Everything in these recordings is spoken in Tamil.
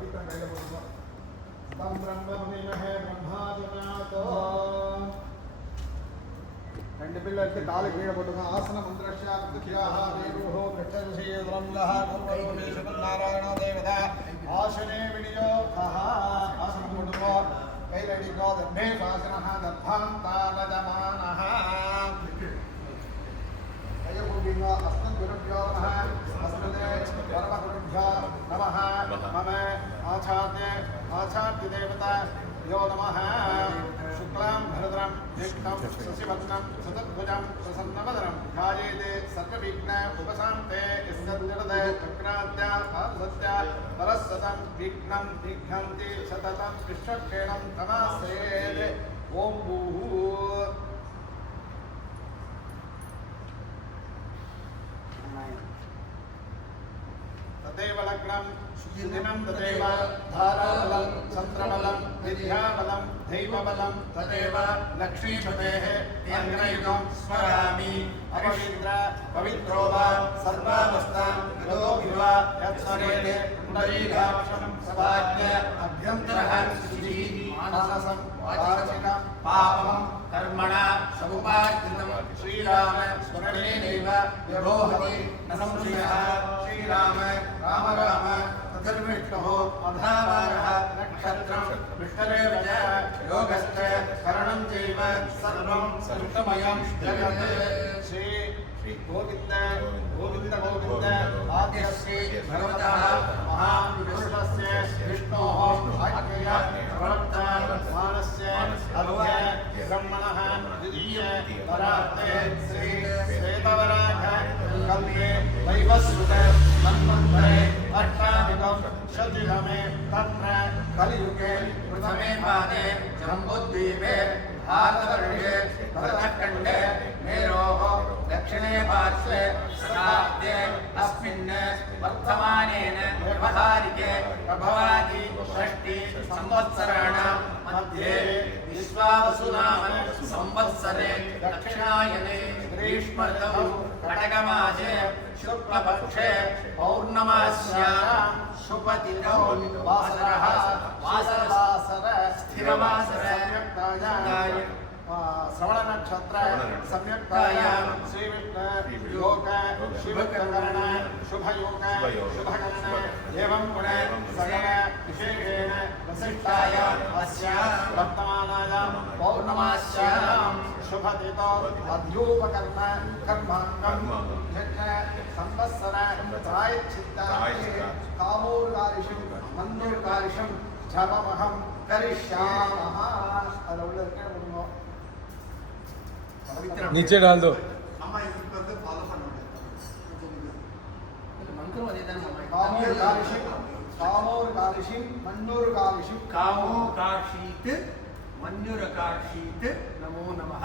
पवित्र कैल बोलूंगा तम ब्रह्म विमहे ब्रह्मादिनातो ரெண்டு பிள்ளை எடுத்து காலை கீழே போட்டுங்க ஆசன மந்திரஸ்யா பிரத்யாஹ தேவோஹோ பிரத்யஜ்யே பிரம்மலஹ குர்வரோமேஷ நாராயண தேவதா ஆசனே விநியோகஹ ஆசனம் போட்டுக்கோ கையில் அடிக்கோ தர்மே ஆசனஹ தர்பாந்தாலதமானஹ கையை போடுங்க அஸ்மத் குருभ्यो நமஹ அஸ்மதே பரம குருभ्यो நமஹ மம ஆச்சார்ய தேவதா यो नमः शुक्लां भरद्रं विष्णुं शशिवर्णं शतभुजं प्रसन्नवदनं ध्यायेते सर्वविघ्न उपशान्ते यस्यद्जडते चक्राद्या पादसत्या परस्सतं विघ्नं विघ्नन्ति सततं विश्वक्षेणं तमासेत् ॐ भूः तदेव लग्नं सुदिनं तदेव धाराबलं चन्द्रबलं विद्याबलं दैवबलं तदेव लक्ष्मीपतेः अग्रयुगं स्मरामि अपवित्र पवित्रो वा सर्वावस्थां गतोऽपि वा यत्स्मरेते पुण्डरीकाक्षं सभाज्ञ अभ्यन्तरः शुचिः मानसं वाचिकं पापं कर्मणा समुपार्जितं श्रीराम स्मरणेनैव व्यरोहति न संशयः श्रीराम राम राम तथर्विष्णुः अधावारः नक्षत्रं विष्णुरेव च योगश्च करणं चैव सर्वं संतमयं जगत् श्री गोविन्द गोविन्द गोविन्द आद्यश्री भगवतः महापुरुषस्य विष्णोः आज्ञया प्रवर्तमान मानस्य अद्य ब्रह्मणः द्वितीय परार्थे श्री श्वेतवराह कल्पे वैवस्वत मन्वन्तरे अष्टाधिकं शततमे तत्र कलियुगे प्रथमे पादे जम्बुद्वीपे भारतवर्षे भरतखण्डे मेरोः दक्षिणे पार्श्वे शताब्दे अस्मिन् वर्तमानेन व्यवहारिके प्रभवादि षष्टि संवत्सराणां मध्ये विश्वावसुनाम संवत्सरे दक्षिणायने ग्रीष्मर्तौ कटकमासे शुक्लपक्षे पौर्णमास्यां शुभतिथौ वासरः वासरवासर स्थिरवासर श्रवण नक्षत्र सम्यक्तायां श्री विष्णु योग शिवकरण शुभयोग शुभगणन एवं गुण सगण विशेषेण वसिष्ठायां अस्यां वर्तमानायां पौर्णमास्यां शुभतिथौ अध्योपकर्म कर्माङ्गं यज्ञ संवत्सर प्रायश्चित्तानि कामोर्गारिषं मन्योर्गारिषं जपमहं करिष्यामः। नीचे डाल दो। मन्युरकार्षीत् नमो नमः।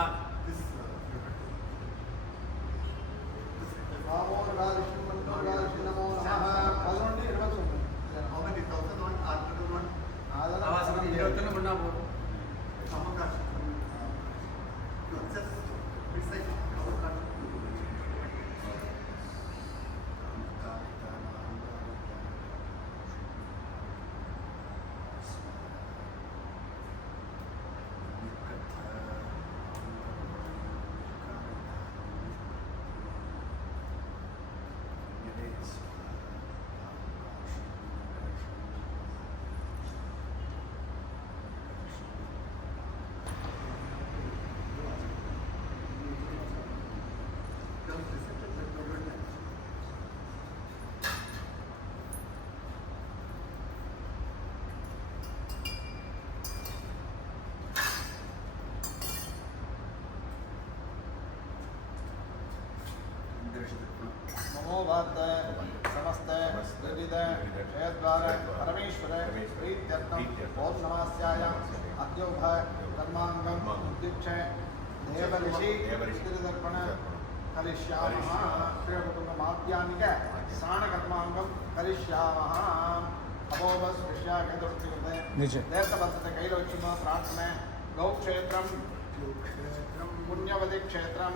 नमो भक्त समस्त विदित जयद्वार परमेश्वर प्रीत्यर्थम ओम नमस्यायां अद्योभ कर्मांगम उद्दीक्ष देवऋषि तिरुदर्पण करिष्यामः। श्रीकुटुम्बमाद्यानिक स्नान कर्मांगम करिष्यामः। अपोबस विषया के दोस्ती करते नीचे देवता बंधते कई लोचना प्रार्थना गौ क्षेत्रम पुण्यवती क्षेत्रम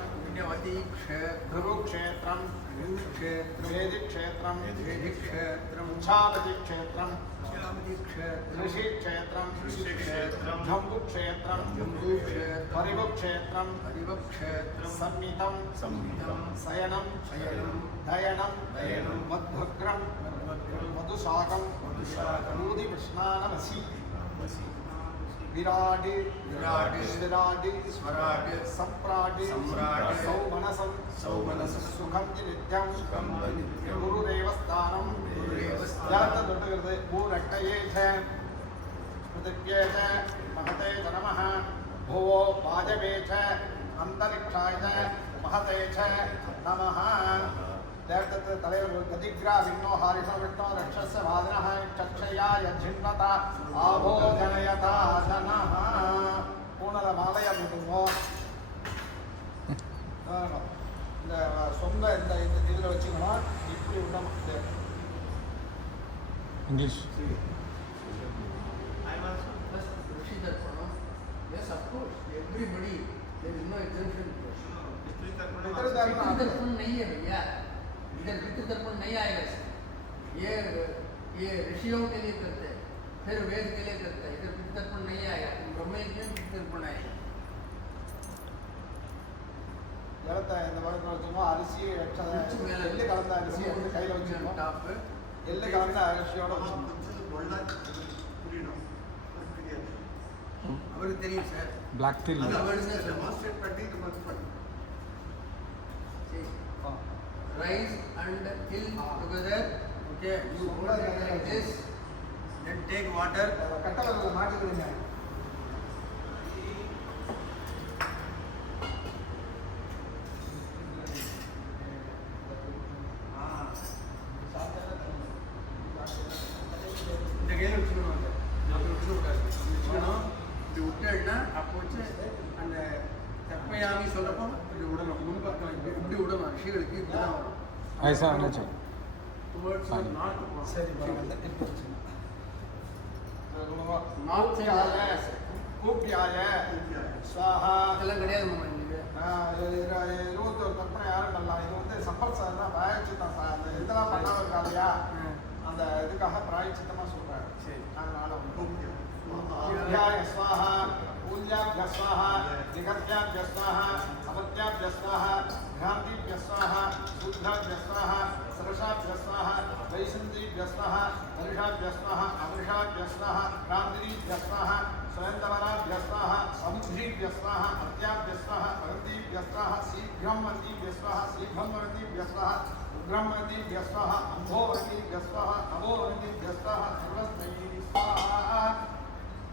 गुरु क्षेत्रम वेदिक क्षेत्रम उच्छावती क्षेत्रम ऋषि क्षेत्रम जम्बू क्षेत्रम परिवु क्षेत्रम संमितम शयनम दयनम मध्वग्रम मधुसागम दूधि विष्णानमसि विराडि विराडि स्वराडि सम्प्राडि सौमनसं सुखं नित्यं गुरुदेवस्थानं यात्र दोट्टुगिरुदु भूरट्टये च पृथिव्ये च महते च नमः भुवो वाजवे च अन्तरिक्षाय च महते च नमः देवदत्त தலைவர் கதிக்ரா விண்ணோ ஹாரிஷோ விஷ்ணோ ரக்ஷஸ்ய வாதினஹ சக்ஷயாய ஜின்வதா ஆபோஜனயதா ஜனஹ பூனல மாலையா போட்டுவோம் இந்த சொந்த இந்த இதில் வச்சுக்கணும் இப்படி விடணும் English Yes, of course. Everybody, there is no exemption. पितृतर्पण नहीं है भैया, इधर पितृतर्पण नहीं आएगा इसमें। ये ऋषियों के लिए करते हैं, फिर वेद के लिए करते हैं। इधर पितृतर्पण नहीं आएगा, ब्रह्म यज्ञ में पितृतर्पण आएगा। ஜலத்தை இந்த மாதிரி வச்சுக்கணும் அரிசி எள்ளு கலந்த அரிசியை வந்து கையில் வச்சுக்கணும் டாப்பு எள்ளு கலந்த அரிசியோட வச்சுக்கணும் அவருக்கு தெரியும் சார், பிளாக் டீ டெமான்ஸ்ட்ரேட் பண்ணி rise and kill together. Okay, you hold it like this, then take water. கட்டளை மாட்டிக்கிறீங்க இந்த கையில் வச்சுக்கணும், அப்படி விட்டுக்கூடாது, வச்சுக்கணும். இப்படி விட்டேன்னா அப்போ வச்சு அந்த தப்பையாமி சொல்லப்போ இப்படி விடணும், முன்பக்கம் இப்படி விடணும். ரிஷிகளுக்கு இப்படி தான் வரும். ஐசா நினைச்சு டுவர்ட்ஸ் நார்த் போகணும். சரி கூப்பியாய ஸ்வாஹா அதெல்லாம் கிடையாது மாமா இங்கே. 21 கற்பனை யாரும் பண்ணலாம். இது வந்து சம்பர்சா பிராயச்சித்தம் அந்த இதெல்லாம் பண்ணாமல் இருக்காதியா அந்த இதுக்காக பிராயச்சித்தமாக சொல்கிறாரு. சரி, அதனால கூப்பியாய ஸ்வாஹா पूज्याभ्य स्वाहा निगत्याभ्य स्वाहा अपत्याभ्य स्वाहा भ्रांतिभ्य स्वाहा शुद्धाभ्य स्वाहा सरसाभ्य स्वाहा वैसंतीभ्य स्वाहा वर्षाभ्य स्वाहा अमृषाभ्य स्वाहा क्रांतिभ्य स्वाहा स्वयंतवराभ्य स्वाहा समुद्रीभ्य स्वाहा अत्याभ्य स्वाहा वरतीभ्य स्वाहा शीघ्रमतीभ्य स्वाहा शीघ्रमतीभ्य स्वाहा उग्रमतीभ्य स्वाहा अम्भोवतीभ्य स्वाहा नभोवतीभ्य स्वाहा सर्वस्मै स्वाहा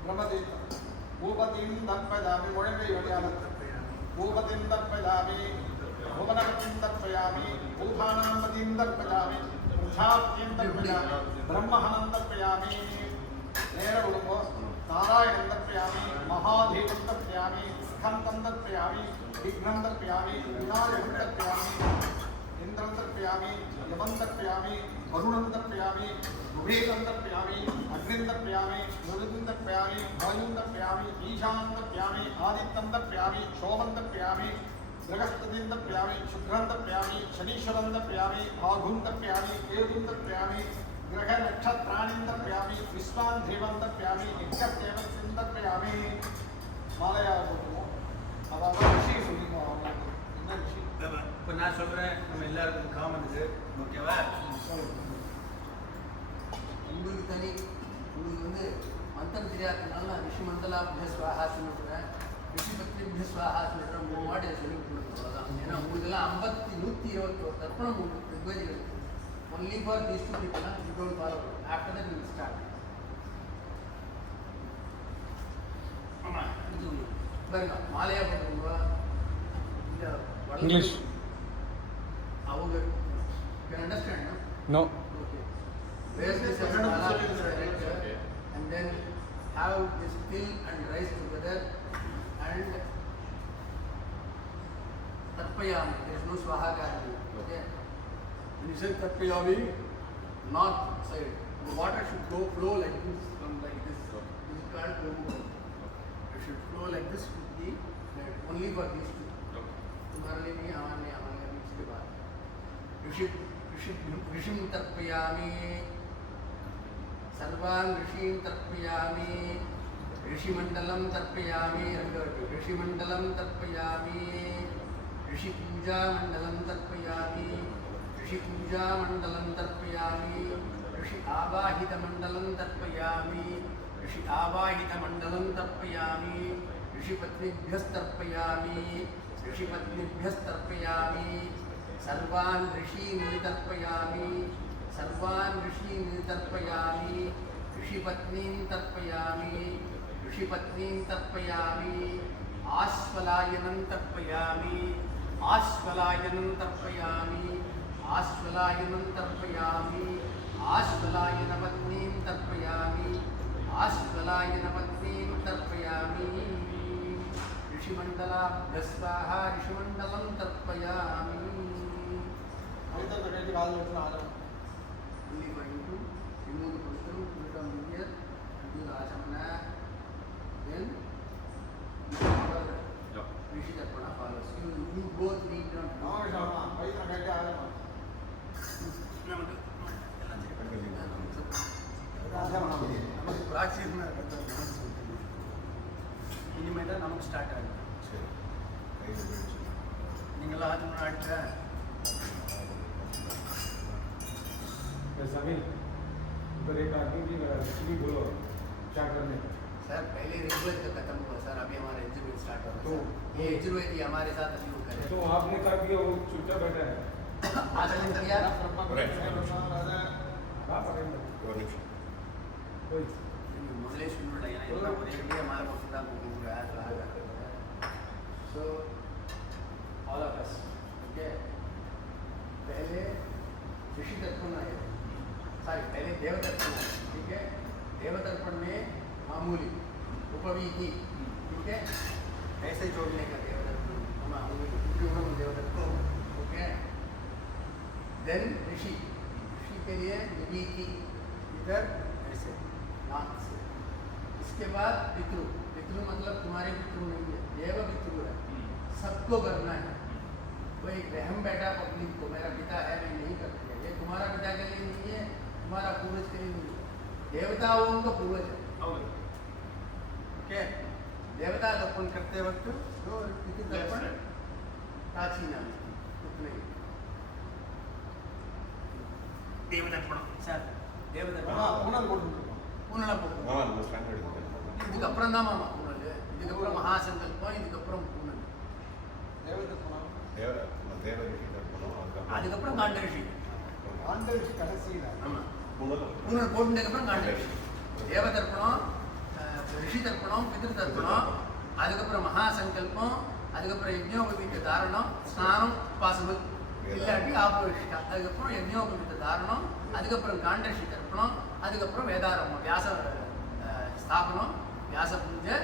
ब्रह्मदेव भूपतिं तर्पयामि मुळङ्गै वडियाल भूपतिं तर्पयामि भुवनपतिं तर्पयामि भूतानांपतिं तर्पयामि प्रजापतिं तर्पयामि ब्रह्महनं तर्पयामि नेरवुडुको नारायणं तर्पयामि महादेवं तर्पयामि स्कन्दं तर्पयामि विघ्नं तर्पयामि विनायकं तर्पयामि इन्द्रं तर्पयामि यमं तर्पयामि वरुणं तर्पयामि कुबेरं तर्पयामि अग्निं तर्पयामि मरुतं तर्पयामि वायुं तर्पयामि ईशानं तर्पयामि आदित्यं तर्पयामि शोभं तर्पयामि बृहस्पतिं तर्पयामि शुक्रं तर्पयामि शनीश्वरं तर्पयामि राहुं तर्पयामि केतुं तर्पयामि ग्रहनक्षत्राणिं तर्पयामि विश्वान् देवं तर्पयामि यज्ञदेवस्य तर्पयामि மாலையாக போட்டுருவோம். அதாவது ரிஷி சொல்லிக்குவோம். என்ன ரிஷி இப்போ நான் சொல்கிறேன், நம்ம எல்லாருக்கும் காமன் இது, ஓகேவா? உங்களுக்கு தனி, உங்களுக்கு வந்து மந்திரம் தெரியாததுனால நான் ரிஷி மண்டலாபிய ஸ்வாஹா சொல்லிவிடுறேன், ரிஷி பக்திபிய ஸ்வாஹா சொல்லிடுறேன். 3 வாட்டி அதை சொல்லி கொடுத்துருக்கோம். அவ்வளோதான். ஏன்னா உங்களுக்கெல்லாம் 121 தர்ப்பணம் உங்களுக்கு ரிக்வேதிகளுக்கு. Only for these 2 people, you don't follow. After that we will start. ஆமாம், இது பாருங்க, மாலையா போட்டுருங்க. இந்த English. அவங்க can understand, no? No. Okay. Where this and then have this till and rise together and tarpayami. There is no swahagari. Okay. When you say tarpayami, north side, the water should flow like this, from like this. This is called Gomukam. It should flow like this with the only for this too, तुम्हारे लिए नहीं, हमारे लिए इसके बाद ऋषिं तर्पयामि, सर्वान् ऋषीन् तर्पयामि, ऋषिमण्डलं तर्पयामि, ऋषिमण्डलं तर्पयामि, ऋषिपूजामण्डलं तर्पयामि, ऋषिपूजामण्डलं तर्पयामि, ऋषि आवाहितमण्डलं तर्पयामि, ऋषि आवाहितमण्डलं तर्पयामि, ऋषिपत्नीभ्यस्तर्पयामि, ऋषिपत्नीभ्यस्तर्पयामि, सर्वान् ऋषीन् तर्पयामि, सर्वान् ऋषीन् तर्पयामि, ऋषिपत्नीन् तर्पयामि, ऋषिपत्नीन् तर्पयामि, आश्वलायनं तर्पयामि, आश्वलायनं तर्पयामि, आश्वलायनं तर्पयामि, आश्वलायनपत्नीं तर्पयामि, आश्वलायनपत्नीं तर्पयामि, ऋषिमण्डलाभ्यः स्वाहा, ऋषिमण्डलं तर्पयामि. అయితే తగ్గేది కాదు వచ్చిన ఆలోచన Only going to remove the position, put it on here, do the asana, then Rishi Tarpana follows. You both need not do. నమస్కారం అయితే తగ్గేది ఆలోచన நமக்கு பிராக்சியம் இனிமேல் தான் நமக்கு ஸ்டார்ட் ஆகும். நீங்களாம் அது முன்னாடி समीर उधर एक आदमी भी एक्चुअली बोलो क्या करने का सर पहले रेगुलर का खत्म हुआ सर, अभी हमारा एजुर्वेद स्टार्ट हो रहा है तो- सर. ये एजुर्वेद ही हमारे साथ अभी वो करे. तो आपने क्या किया वो चुपचाप बैठा है आसन किया आप अरेंज कोई ಮೊದಲೇ ಶುರು ಎಲ್ಲ ಒಳ್ಳೆಯ ಮಾರ್ಗದ so all of us okay. पहले ऋषि तर्पण आए, सॉरी पहले देव तर्पण आए, ठीक है. देव तर्पण में मामूली उपवीति, ठीक है, ऐसे जोड़ने का देव तर्पण मामूली देव तर्पण, ओके. देन ऋषि, ऋषि के लिए विभीति इधर ऐसे नाक से. इसके बाद पितृ, पितृ मतलब तुम्हारे पितृ नहीं है, देव पितृ है, सबको करना है. कोई रहम बैठा पब्लिक को मेरा पिता है मैं नहीं करती है, ये तुम्हारा पिता के लिए नहीं है, तुम्हारा पूर्वज के लिए नहीं है, देवताओं का पूर्वज है. ओके. देवता तर्पण करते वक्त तो पितृ तर्पण प्राचीन है उतने ही. देवतर्पण सर देवतर्पण பூனல் போட்டுருக்கோம் பூனலை போட்டு இதுக்கப்புறம் தான் மாமா பூனல், இதுக்கப்புறம் மகாசங்கல்பம், இதுக்கப்புறம் பூனல், அதுக்கப்புறம் காண்ட ரிஷி. ஆண்ட விஷயம் கடைசியில் ஆமாம் பூனல் போட்டுனதுக்கப்புறம் காண்ட ரிஷி. தேவ தர்ப்பணம், ரிஷி தர்ப்பணம், பிதிரு தர்ப்பணம், அதுக்கப்புறம் மகாசங்கல்பம், அதுக்கப்புறம் யஜ்ஞோபவீத தாரணம், ஸ்நானம் பாசிபிள் இல்லாட்டி ஆபோஷிகா, அதுக்கப்புறம் யஜ்ஞோபவீத தாரணம், அதுக்கப்புறம் காண்டரிஷி தர்ப்பணம், அதுக்கப்புறம் வேதாரம்பம், வியாச ஸ்தாபனம், வியாச பூஜை,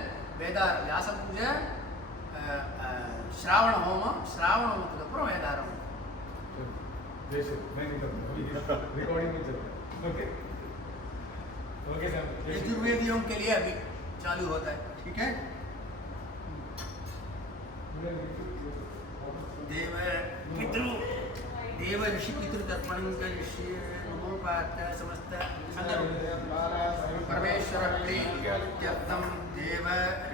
வியாச பூஜை, श्रावण होमम, श्रावण होमத்துக்கு அப்புறம் வேதாரம்பம். जैसे मैं निकल रिकॉर्डिंग में चल रहा ओके ओके सर यजुर्वेदियों के लिए अभी चालू होता है, ठीक है. देव पितृ देव ऋषि पितृ तर्पणं करिष्ये. नमो पार्थ समस्त परमेश्वर प्रीत्यर्थं देव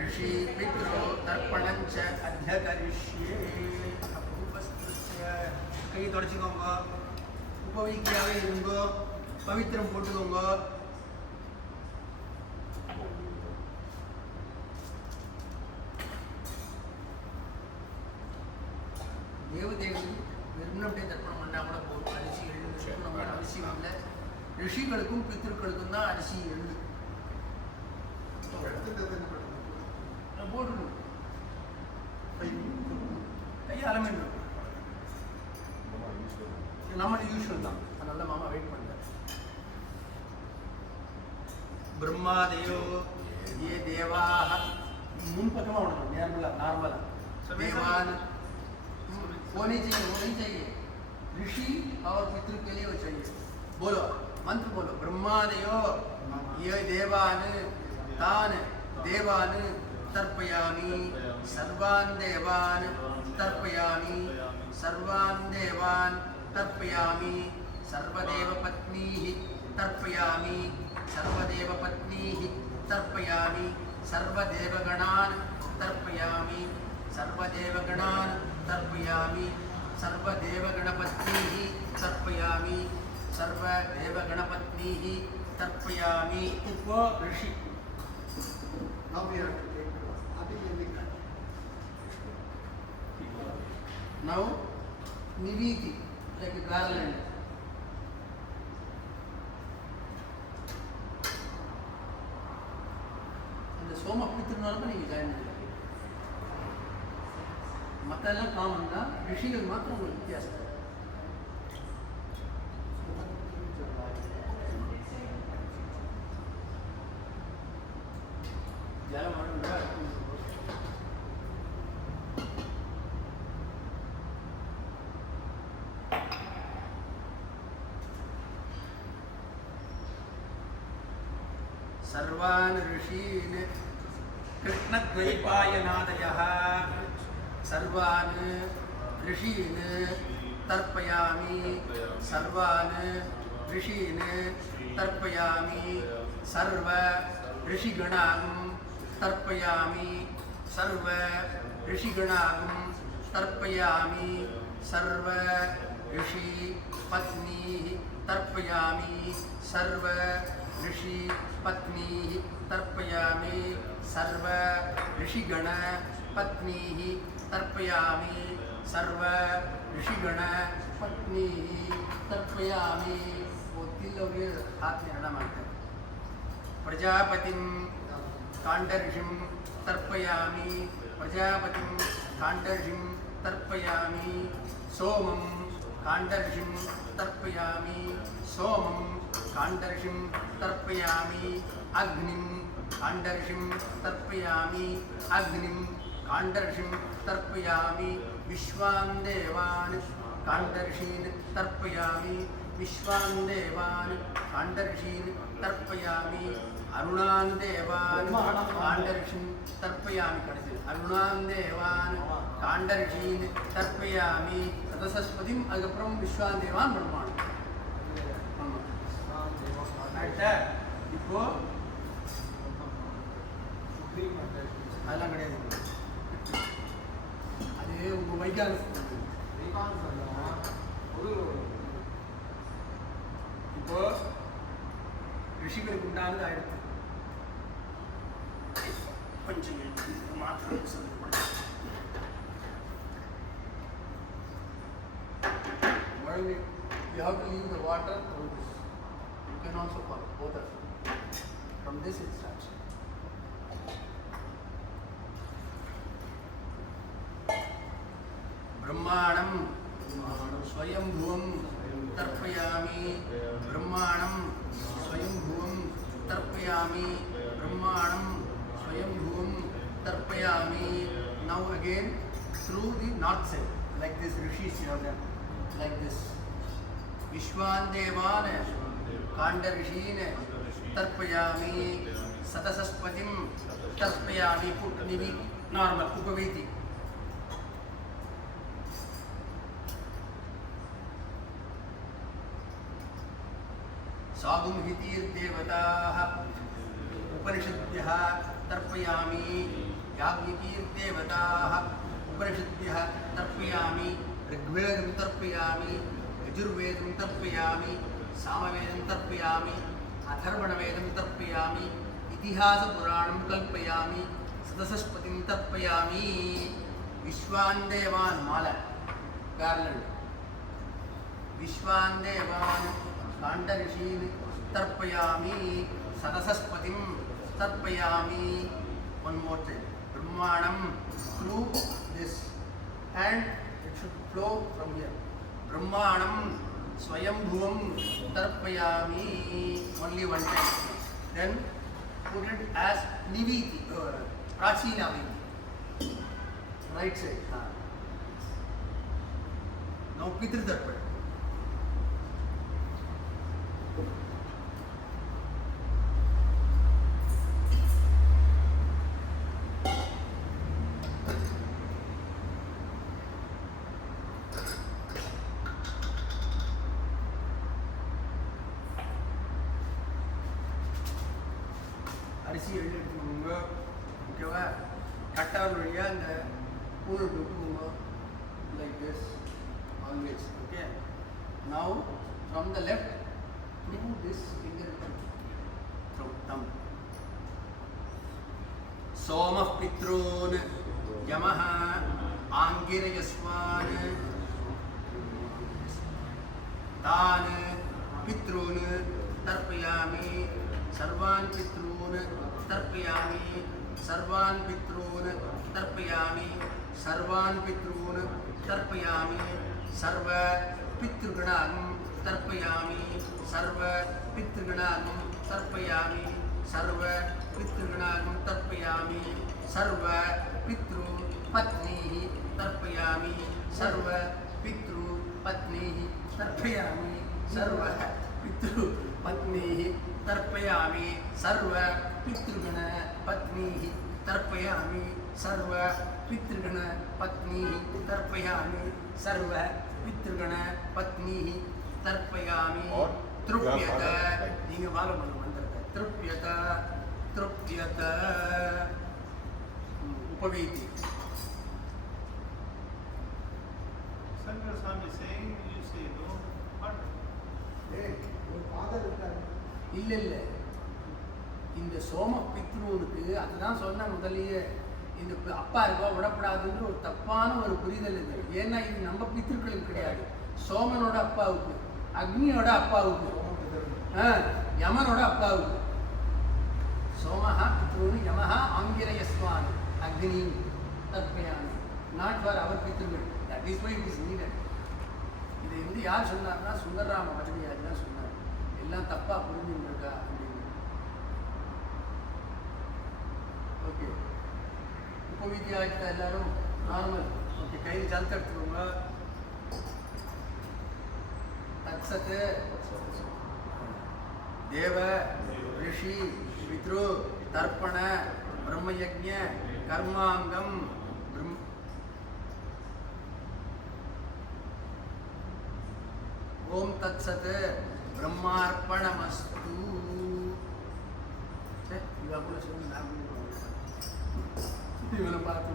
ऋषि पितृ तर्पणं च अद्य करिष्ये. கை தொடச்சிக்கோங்க, உபவீக்கியாவே இருங்கோ, பவித்திரம் போட்டுக்கோங்க. தேவதேவன் விரும்பினபடியே தர்ப்பணம் பண்ணா கூட போதும். அரிசி எள்ளு நம்ம அவசியம் இல்லை. ரிஷிகளுக்கும் பித்திருக்களுக்கும் தான் அரிசி எள்ளு போட்டுடும். கையால மீண்டும் நம்ம யூஸ்வல் தான், அதனால மாமா வெயிட் பண்ணுறாரு. ब्रह्मादयो ये देवाः मुनपकमा होना नॉर्मल देवान होनी चाहिए ऋषि और पितृ के लिए वो चाहिए. बोलो मंत्र बोलो. ब्रह्मादयो ये देवान तान देवान तर्पयामि सर्वान् देवान् तर्पयामि सर्वान् देवान् तर्पयामि सर्वदेवपत्नीः तर्पयामि सर्वदेवपत्नीः तर्पयामि सर्वदेवगणान् तर्पयामि सर्वदेवगणान् तर्पयामि सर्वदेवगणपत्नीः तर्पयामि सर्वदेवगणपत्नीः तर्पयामि उप ऋषि Now we have to take the now niviti like a garland and the soma pitrunalku neenga join pannala mattalla common da rishigal maatram ungalku vyathyasam jala madunda सर्वान् ऋषीन् कृष्णद्वैपायनादयः सर्वान् ऋषीन् तर्पयामि सर्वान् ऋषीन् तर्पयामि सर्व ऋषिगणान् तर्पयामि सर्व ऋषिगणान् तर्पयामि सर्व ऋषि पत्नीः तर्पयामि सर्व ऋषि पत्नीः तर्पयामि सर्व ऋषिगण पत्नीः तर्पयामि सर्व ऋषिगण पत्नीः तर्पयामि वो तिल लोग हाथ में रड़ा मारते हैं प्रजापतिं कांडर्षिं तर्पयामि प्रजापतिं कांडर्षिं तर्पयामि सोमं कांडर्षिं तर्पयामि सोमं कांडर्षिं तर्पयामि अग्निं कांडर्षिं तर्पयामि अग्निं कांडर्षिं तर्पयामि विश्वान् देवान् कांडर्षीन् तर्पयामि विश्वान् देवान् कांडर्षीन् तर्पयामि अरुणान् देवान् कांडर्षीन् तर्पयामि अरुणान् देवान् कांडर्षीन् तर्पयामि सदसस्पतिं अगप्रं विश्वान् देवान् ब्रह्माण्ड இப்போ அதெல்லாம் கிடையாது அது உங்க வைகானஸ் இப்போ ரிஷிகளுக்கு உண்டானது ஆயிடுச்சு கொஞ்சம் மாற்றம் சொல்லப்படும் you have to leave the water through this. You can also follow both of them. From this it starts. ब्रह्माणं स्वयंभुवं तर्पयामि ब्रह्माणं स्वयंभुवं तर्पयामि ब्रह्माणं स्वयंभुवं तर्पयामि. Now again through the north side, like this rishis you have done, like this. विश्वान् देवान् काण्डऋषीन् तर्पयामि सतसस्पतिं तर्पयामि. पुट निवि नॉर्मल उपवीति सागुंहितीर्देवताः उपनिषद्भ्यः तर्पयामि. याज्ञिकीर्देवताः उपनिषद्भ्यः तर्पयामि. ऋग्वेदं तर्पयामि यजुर्वेदं तर्पयामि सामवेदं तर्पयामि अथर्वणवेदं तर्पयामि इतिहासपुराणं कल्पयामि सदसस्पतिं तर्पयामि. विश्वान् देवान् माला गार्लैंड विश्वान् देवान् काण्डऋषीन् तर्पयामि सदसस्पतिं तर्पयामि. One more time. ब्रह्माणं through this and it should flow from here. ब्रह्माणं स्वयंभुवं तर्पयामि. Only one time. Then put it as niviti, prachinaviti. Right side. Now pitru tarpana. அரிசி எடுத்துக்கோங்க. ஓகேவா? கட்டால் வழியாக இந்த பூனை விட்டுக்கோங்க. Like this always. Okay. Now from the left through this finger from thumb. सोमः पितॄन् यमः आङ्गिरयस्वान् तान् पितॄन् तर्पयामि सर्वान् पितॄन् तर्पयामि सर्वान् पितॄन् तर्पयामि सर्वान् पितॄन् तर्पयामि सर्व पितृगणान् तर्पयामि सर्व पितृगणान् तर्पयामि सर्व पितृगणान् तर्पयामि सर्व पितृपत्नीः तर्पयामि सर्व पितृपत्नीः तर्पयामि सर्व पितृपत्नीः तर्पयामि सर्व पितृगण पत्नीः तर्पयामि सर्व पितृगण पत्नीः तर्पयामि सर्व पितृगण पत्नीः तर्पयामि तृप्यत நீங்க வாங்க மந்திரத்தை तृप्यत तृप्यत उपवीति. Shankar Swami saying you say no, but இல்ல இல்ல இந்த சோம பித்ருவுக்கு அதுதான் சொன்ன முதல்லயே இந்த அப்பா இருக்கா விடப்படாதுன்ற ஒரு தப்பான ஒரு புரிதல் இது. ஏன்னா இது நம்ம பித்ருக்களுக்கு கிடையாது, சோமனோட அப்பாவுக்கு, அக்னியோட அப்பாவுக்கு, யமனோட அப்பாவுக்கு. சோமஹா பித்ருன்னு யமஹா ஆங்கிரயஸ்வான் அக்னி தர்ப்பயாமி, நாட் ஃபார் அவர் பித்ருகள். That is why it is needed. இது வந்து யார் சொன்னார்னா சுந்தரராம வடதியார் தான் சொன்னார். எல்லாம் தப்பா புரிஞ்சுருக்கா அப்படின்னு. ஓகே, உபவிதி ஆகிட்டா எல்லாரும் நார்மல். ஓகே, கையில் ஜலத்தை எடுத்துக்கோங்க. தத்சத்து தேவ ரிஷி பித்ரு தர்ப்பண பிரம்மயஜ்ஞ கர்மாங்கம் ஓம் தத்சத் பிரம்மார்ப்பணமஸ்து. இவங்களை சொல்லி இவனை பார்த்து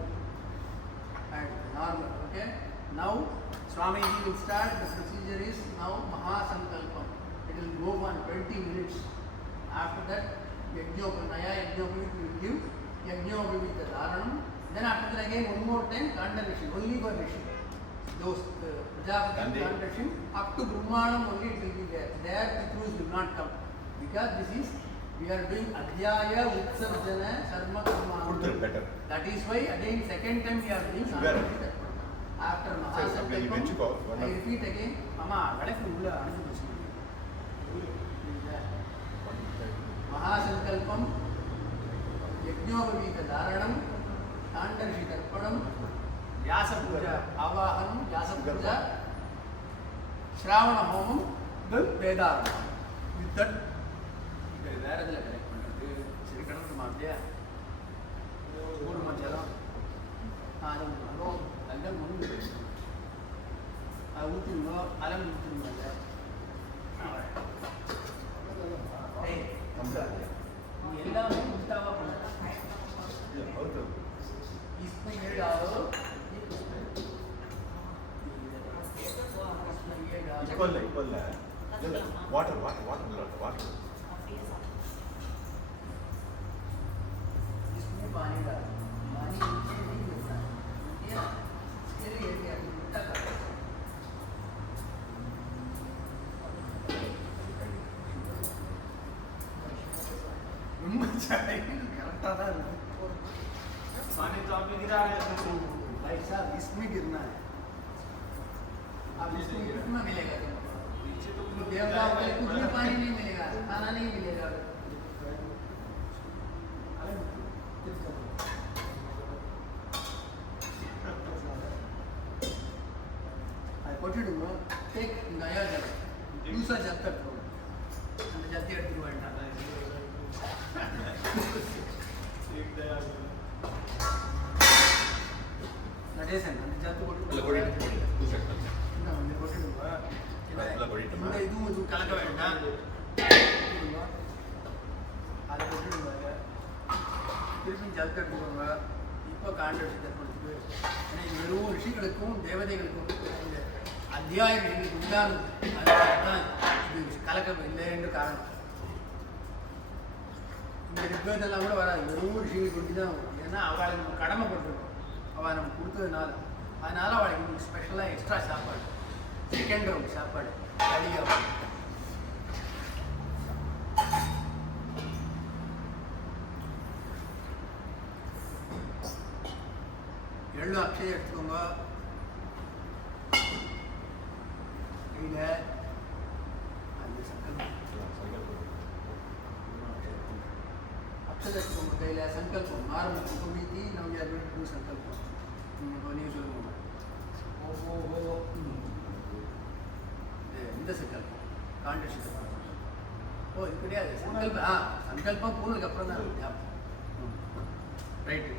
normal. Okay, now Swamiji will start. The procedure is now Mahasankalpam. It will go on 20 minutes. After that, Yajñopavita will give Yajñopavita Dharanam. Then after that again one more time Kandarishi, only for Rishi. Those Prajapati Kandarishi up to Brahmanam only it will be there. There Pitrus will not come. Because this is, we are doing Adhyaya Utsarjana Sarma Karma. That is why again second time we are doing Kandarishi. After Mahasankalpam, I repeat again, Mama, Vadaku Ulla Anupuchi. Mahasankalpam, Yajñopavita Dharanam, Kandarishi Tarpanam, Vyasa Puja Avahanam, Vyasa Puja, Shravana Homam, then Vedaranam. With that, where is the correct? Sri Kanam Madhya, Guru Majalam, Anam, எல்லாம் முழுங்கு ஊற்றிருந்தோ அலம் ஊற்றிருந்தோம். எல்லாமே உல்டாவா பண்ண इसमें ये डालो, इक्वल है वाटर इसमें पानी डालो. पानी नीचे नहीं गिरता है. करेक्टा था पानी तो आप गिरा रहे हैं भाई साहब, इसमें गिरना है. अब इसमें कितना मिलेगा नीचे तो देवता के लिए कुछ भी पानी नहीं मिलेगा, खाना नहीं मिलेगा. ಕೊಟ್ಟಿಡುವ ಟೇಕ್ ನಯಾ ಜಲ ಯೂಸ ಜಲ್ತ அந்த ஜல்தி எடுத்துட்டு வேண்டாம். நடேசன் அந்த ஜல்தி கொட்டிடுவா. இந்த இதுவும் கலக்க வேண்டாம். அதை கொட்டிடுவாங்க. ஜலத்தை எடுத்துக்கோங்க. இப்போ காண்ட விஷயத்தை கொடுத்து ஏன்னா இது வெறும் ரிஷிகளுக்கும் தேவதைகளுக்கும் இந்த அத்தியாய ரிஷிகளுக்கு உண்டானது. அதுதான் இது கலக்கம் இல்லை என்று காரணம். இந்த ரிக்வேதெல்லாம் கூட வராது, வெறும் ரிஷிகளுக்கு ஒட்டி தான் வரும். ஏன்னா அவளுக்கு நம்ம கடமைப்பட்டிருக்கோம், அவள் நம்ம கொடுத்ததுனால. அதனால அவளுக்கு இன்னைக்கு ஸ்பெஷலாக எக்ஸ்ட்ரா சாப்பாடு, செகண்ட் ரவுண்ட் சாப்பாடு அதிகம். எள்ளு அக்ஷயம் எடுத்துக்கோங்க. கையில் அந்த சங்கல்பம் அக்ஷயம் எடுத்துக்கோங்க. கையில் சங்கல்பம் ஆரம்பிச்சு குமித்தி நம்ம டூ சங்கல்பம். நீங்கள் சொல்லுங்க. இந்த சங்கல்பம் காண்டக்ஷன். ஓ இது கிடையாது சங்கல்பம். சங்கல்பம் போனதுக்கு அப்புறம் தான் ரைட்டு.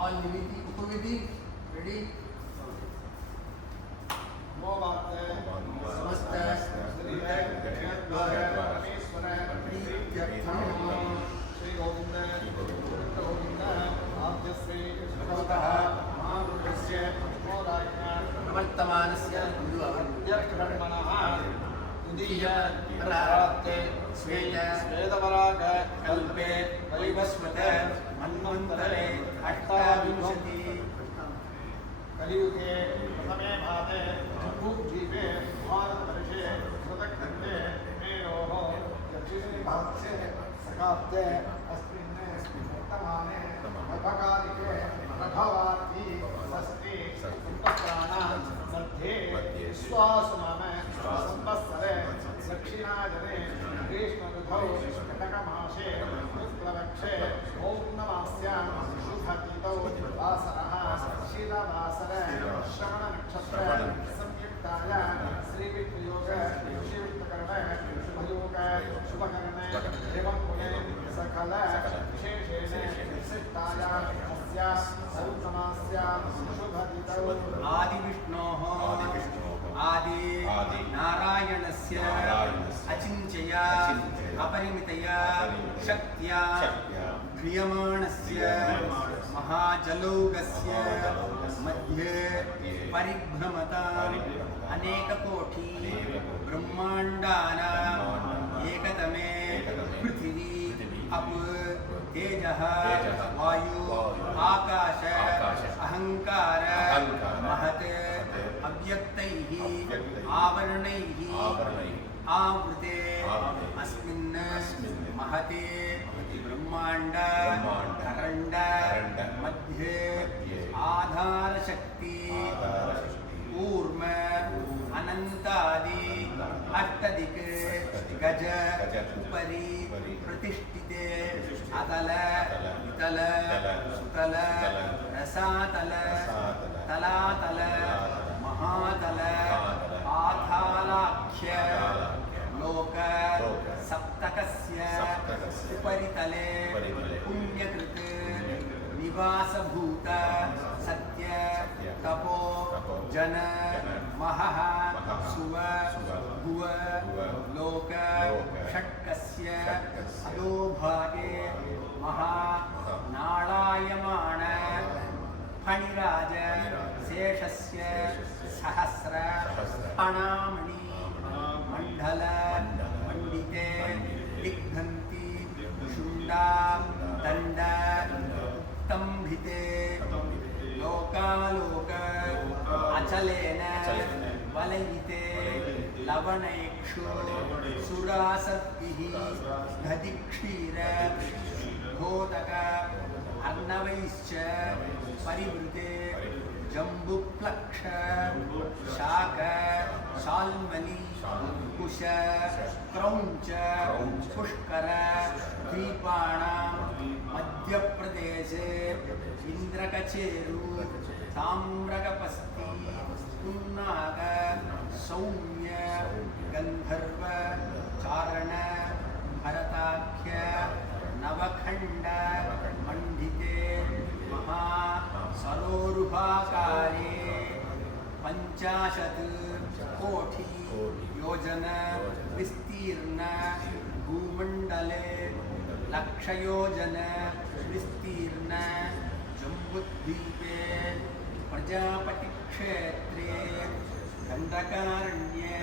ஆல் நிமிதி உபவிதி ரெடி. समस्त श्री गोविंद गोविंद आद्यश्री भगवतः महापुरुषस्य प्रवर्तमानस्य ब्रह्मणः उदीय प्राप्ते स्वेय वेदवराग कल्पे वैवस्वत मन्वन्तरे अष्टाविंशति कलियुगे प्रथमे भागे जम्बूद्वीपे भारतवर्षे कृतघ्नते मेरोः दक्षिणे भागे सकाब्दे अस्मिन् वर्तमाने नभकालिके नभवार्ति षष्ठी संवत्सराणां मध्ये विश्वासनामे संवत्सरे दक्षिणायने ग्रीष्मऋतौ कटकमासे शुक्लपक्षे पौर्णमास्यां शुभतिथौ वासरः शीलवासरे श्रवणनक्षत्रे संयुक्ताय श्रीविप्रयोग शिवविप्रकरणे शुभयोगे शुभकरणे देवकुले सकल विशेषेण विशिष्टाय अस्या पौर्णमास्यां शुभतिथौ आदिविष्णोः आदि नारायणस्य अचिन्त्यया अपरिमितया शक्त्या क्रियमाणस्य महाजलौघस्य मध्ये परिभ्रमता अनेककोटि ब्रह्माण्डानाम् एकतमे पृथिवी अप तेजः वायु आकाश अहंकार महत् अव्यक्तैः आवरणैः आवृते अस्मिन् महते ब्रह्माण्ड खण्ड मध्ये आधारशक्ति ऊर्म अनन्तादि अष्टदिक् गज उपरि प्रतिष्ठिते अतल वितल सुतल रसातल तलातल महातल पातालाख्य लोक सप्तकस्य उपरितले पुण्यकृत निवासभूत सत्य तपो जन महः सुव भुव लोक षट्कस्य अधोभागे महा नालायमाण फणिराज शेषस्य सहस्र अणामणि मंडल मंडिते दिग्धन्ति शुंडा दंड उत्तंभिते लोकालोक अचलेन वलयिते लवणेक्षु सुरासद्भिः दधिक्षीर घोतक अर्णवैश्च परिवृते जम्बुप्लक्ष शाक शाल्मली कुश क्रौंच पुष्कर द्वीपाणां मध्यप्रदेशे इन्द्रकचेरु ताम्रकपस्ति पुन्नाग सौम्य गंधर्व चारण भरताख्य नवखंड मंडिते महा सरोरुहाकारे 50 कोटि योजन विस्तीर्ण भूमंडले लक्षयोजन विस्तीर्ण जम्बुद्वीपे प्रजापतिक्षेत्रे दण्डकारण्ये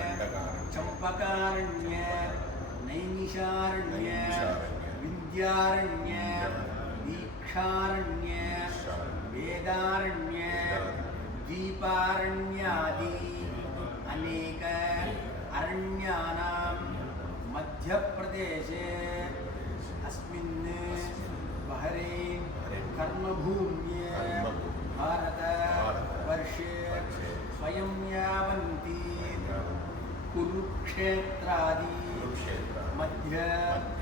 चम्पकारण्ये नैमिषारण्ये विन्द्यारण्ये दीक्षारण्ये वेदारण्ये दीपारण्यादि अनेक अरण्यानां मध्यप्रदेशे अस्मिन् बहरैन् कर्मभूम्ये भारतवर्षे स्वयं यावन्ति कुरुक्षेत्रादि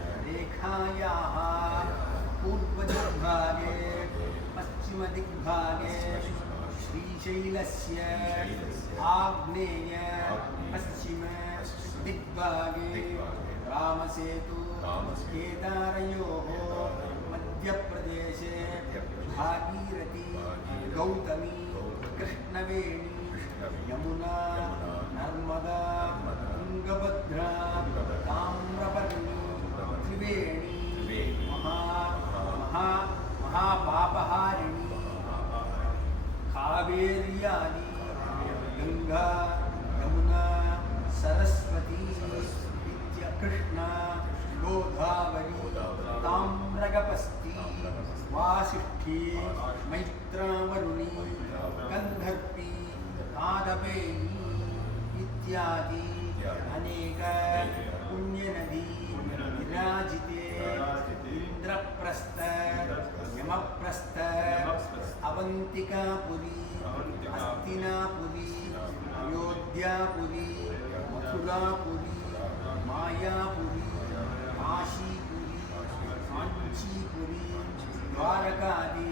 मध्यरेखायाः पूर्वदिग्भागे पश्चिमदिग्भागे श्रीशैलस्य आग्नेय पश्चिम दिग्भागे रामसेतु केदारयोः मध्यप्रदेशे भागीरथी गौतमी कृष्णवेणी यमुना नर्मदा तुंगभद्रा ताम्रपर्णी त्रिवेणी महापापहारिणी कावेर्यादि गंगा यमुना सरस्वती कृष्णा गोदावरी ताम्रगपस्ती वासिष्ठी मैत्रावरुणी गंधर्वी कादपेयी इत्यादि अनेक पुण्यनदी विराजिते इंद्रप्रस्थ यमप्रस्थ अवंतिकापुरी हस्तिनापुरी अयोध्यापुरी मथुरापुरी मायापुरी काशीपुरी कांचीपुरी द्वारकादि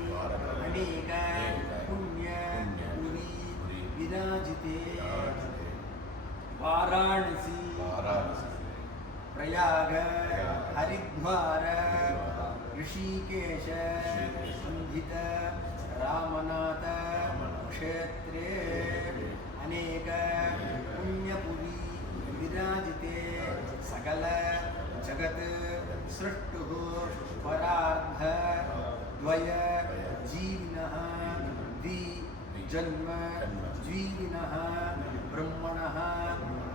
अनेक पुण्यपुरी विराजिते वाराणसी प्रयाग हरिद्वार ऋषिकेश संधित रामनाथ क्षेत्रे अनेक पुण्यपुरी विराजिते सकल जगत सृष्टुः परार्ध द्वय जीविनः द्वि जन्म जीविनः ब्रह्मणः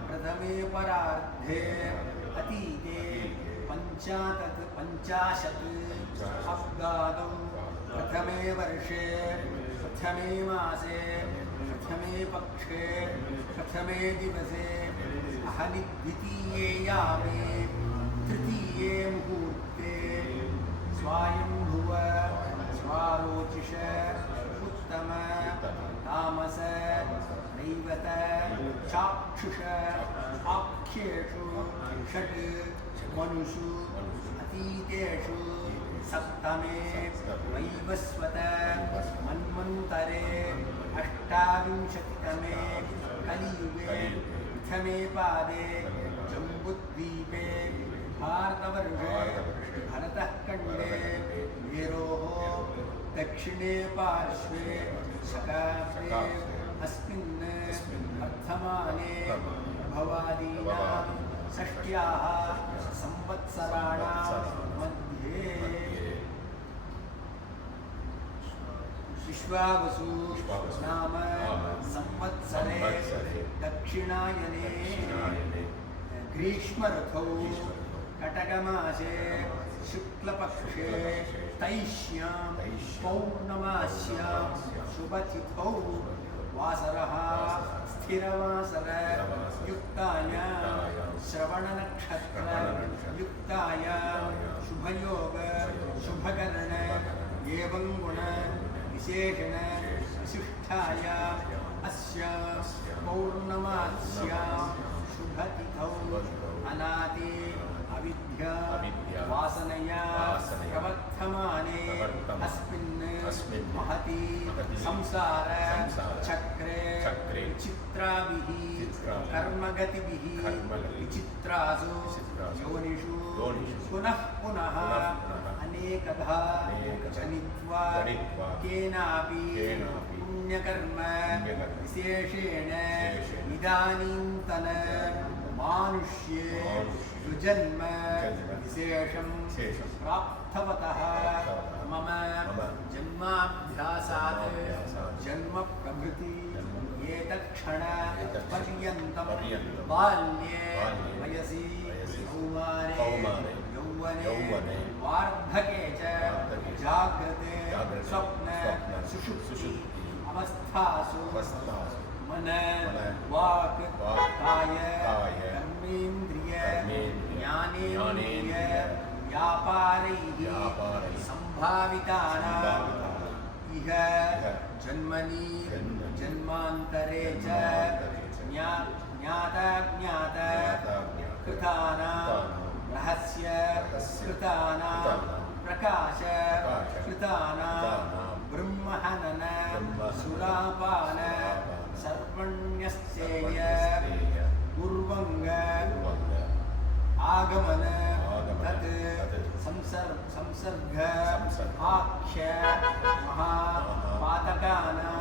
प्रथमे परार्धे अतीते पंचाशत् अब्दादौ प्रथमे वर्षे प्रथमे मासे प्रथमे पक्षे प्रथमे दिवसे अहनि द्वितीये यामे तृतीये मुहूर्ते स्वायंभुव स्वारोचिष उत्तम तामस दैवत चाक्षुष आख्येषु षट् मनुषु अतीतेषु सप्तमे वैवस्वत मन्वन्तरे अष्टाविंशतितमे कलियुगे प्रथमे पादे जम्बुद्वीपे भारतवर्षे भरतः खण्डे मेरोः दक्षिणे पार्श्वे सकाशे अस्मिन् वर्धमाने भवादीनां षष्ट्याः संवत्सराणां मध्ये विश्वावसु नाम संवत्सरे दक्षिणायने ग्रीष्मऋतौ कटकमासे शुक्लपक्षे तैष्यां पौर्णमास्यां शुभतिथौ वासरः स्थिरवासर युक्तायां श्रवणनक्षत्र युक्तायां शुभयोग शुभकरण एवं गुण विशेषण विशिष्टायाम् अस्यां पौर्णमास्यां शुभतिथौ अनादि अविद्या वासनया प्रवर्तमाने अस्मिन् महति संसार चक्रे विचित्राभिः कर्मगतिभिः विचित्रासु योनिषु पुनः पुनः अनेकधा जनित्वा केनापि पुण्यकर्म विशेषेण इदानीन्तन मानुष्ये सुजन्म जन्म विशेषं विशेषं प्राप्तवतः मम जन्माभ्यासात् जन्म प्रभृति एतत्क्षण पर्यन्तं बाल्ये वयसि कौमारे यौवने वार्धके च जाग्रते स्वप्न सुषुप्ति अवस्थासु मन वाक् काय कर्मेन्द्रिय ज्ञानेन्द्रिय व्यापारैः सम्भावितानां इह जन्मनि जन्मान्तरे च ज्ञात कृतानां रहस्य कृतानां प्रकाश कृतानां ब्रह्महनन सुरापान सर्वण्यस्येय पूर्वंग आगमन तत् संसर्ग आख्य महापातकानां